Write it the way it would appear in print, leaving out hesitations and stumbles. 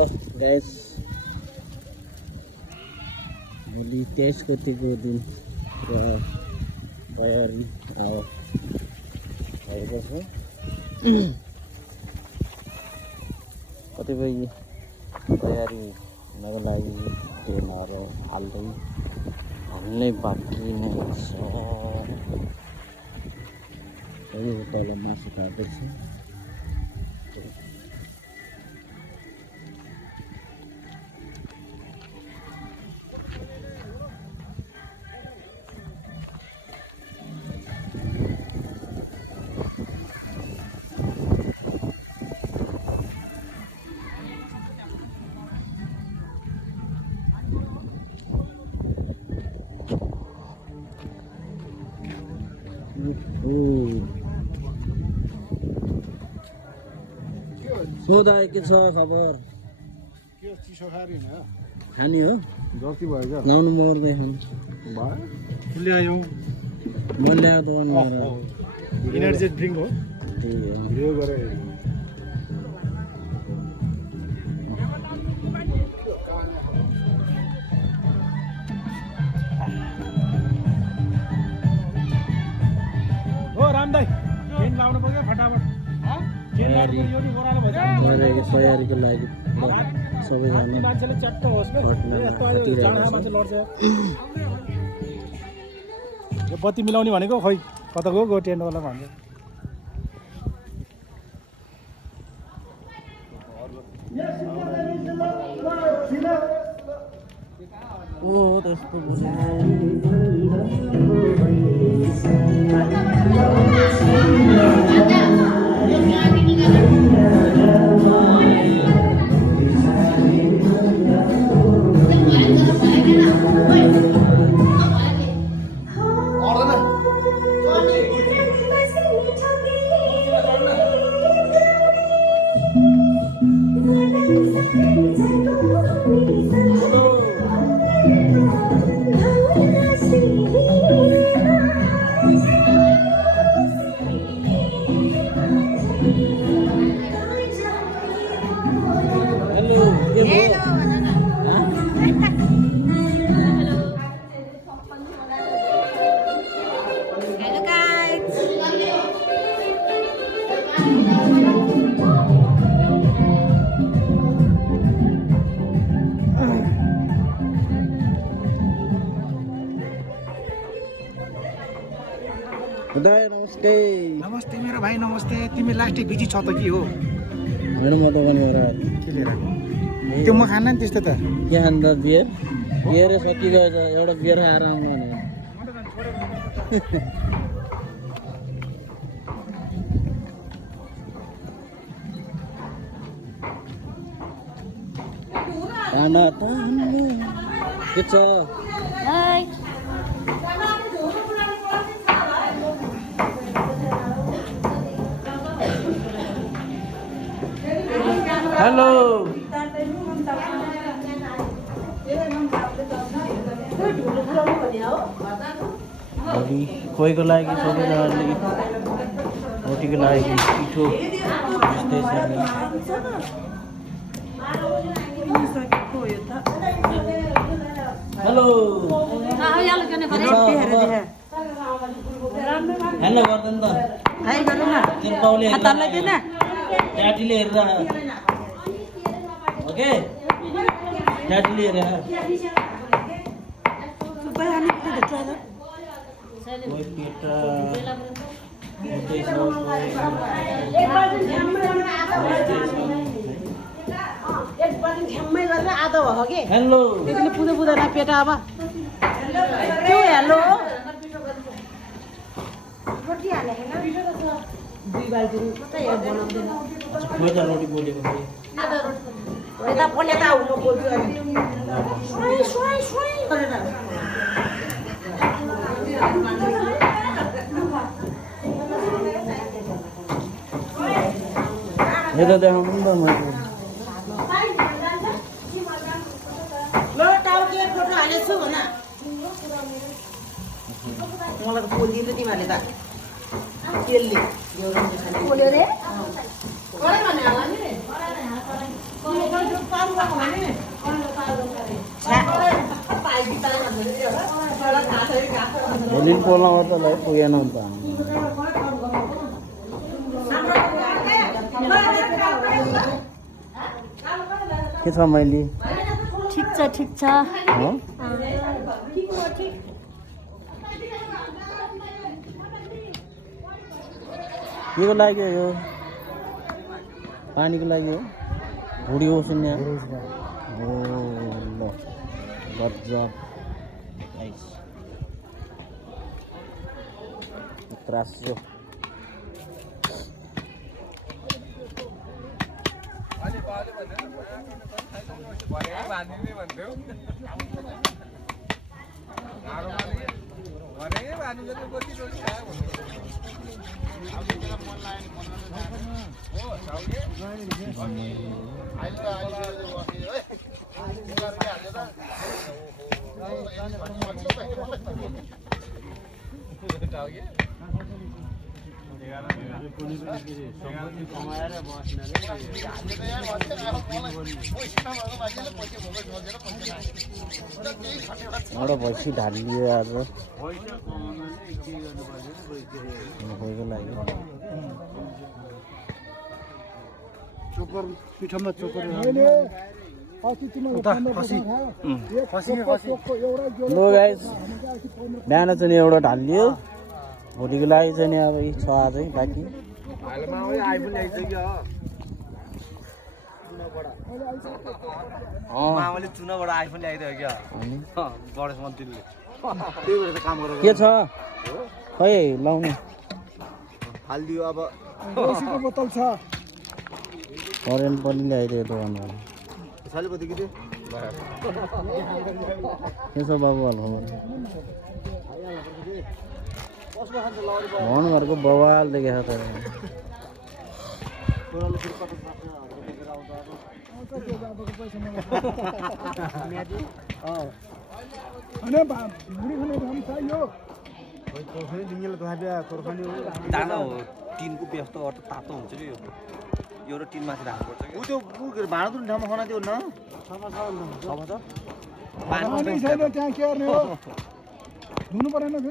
ल गाइस भोलि 23 गतिको दिन तयारी भएको छ कतिपय तयारी हुनको लागि टेन्टहरू हाल्नै बाँकी नै छ तल मासु काट्दैछ सोधा के छ खबर के चिसो खारिन खाने हो जति भयो क्या लाउनु मर्दै खानु भयो ल्यायो म ल्याएको दोकानबाट इनर्जी ड्रिङ्क हो त्यही हो भिडियो गरे हो राम दाइ टेन्ट लाउनु पर्यो फटाफट तयारीको लागि सबैजना मान्छेले चट्ट होस् यो बत्ती मिलाउने भनेको खोइ कता गयो टेन्टवाला भन्छ ओ त्यस्तो नमस्ते नमस्ते मेरो भाइ नमस्ते तिमी लास्टै बिजी छ त के हो होइन म दोकानबाट के लिएर त्यो म खान्न नि त्यस्तो त के खान्छ बियर बियर सकिगएछ एउटा बियर खाएर आउनु भने खाना के छ हेलो भोलि कोहीको लागि सबैजनाले रोटीको लागि पिठो हेलो हेलो गर्दैन त ट्याटीले हेरेर ओके ट्याटीले हेरेर आधा भयो कि हेलो त्यसले पुजा पुजा पेटा अब हेलो दुई बाल्टी मात्रै बनाउँदैन रोटी बोलेको यता पनि यता हुनु बोल्छु गरेर यता देखाउनु नि त ल टाउके फोटो हालेछु भन मलाई त बोलिदिन्छ तिमीहरूले त तेलले बोल्यो रे भोलि पोल्न त पुगेन नि त के छ मैले ठिक छ हो के को लागि हो यो पानीको लागि हो भुडी हो सुन्ने हो ल गजब नाइस त्रास्यो एउटा भैँसी ढालियो आज भइको लागि चोकर पिठोमा चोकर लो गाइस बिहान चाहिँ एउटा ढालियो भोलिको लागि चाहिँ अब यी छ अझै बाँकी मामाले चुनाबाट आइफोन ल्याइदियो क्या गणेश मन्त्रीले त्यही भएर त काम गरेर के छ खै लाउने हालिदियो अब बोतल छ करेन्ट पनि ल्याइदियो दोकानमा सालीपति कि के छ बाबु हल्का भन घरको बवाल देखेछ त दाना हो टिनको व्यस्त अर्थ तातो हुन्छ नि यो एउटा टिन माथि राख्नुपर्छ कि त्यो भाँडा दुई ठाउँमा खाना त्यो न पानी छैन त्यहाँ के गर्ने हो धुनु परेन फेरि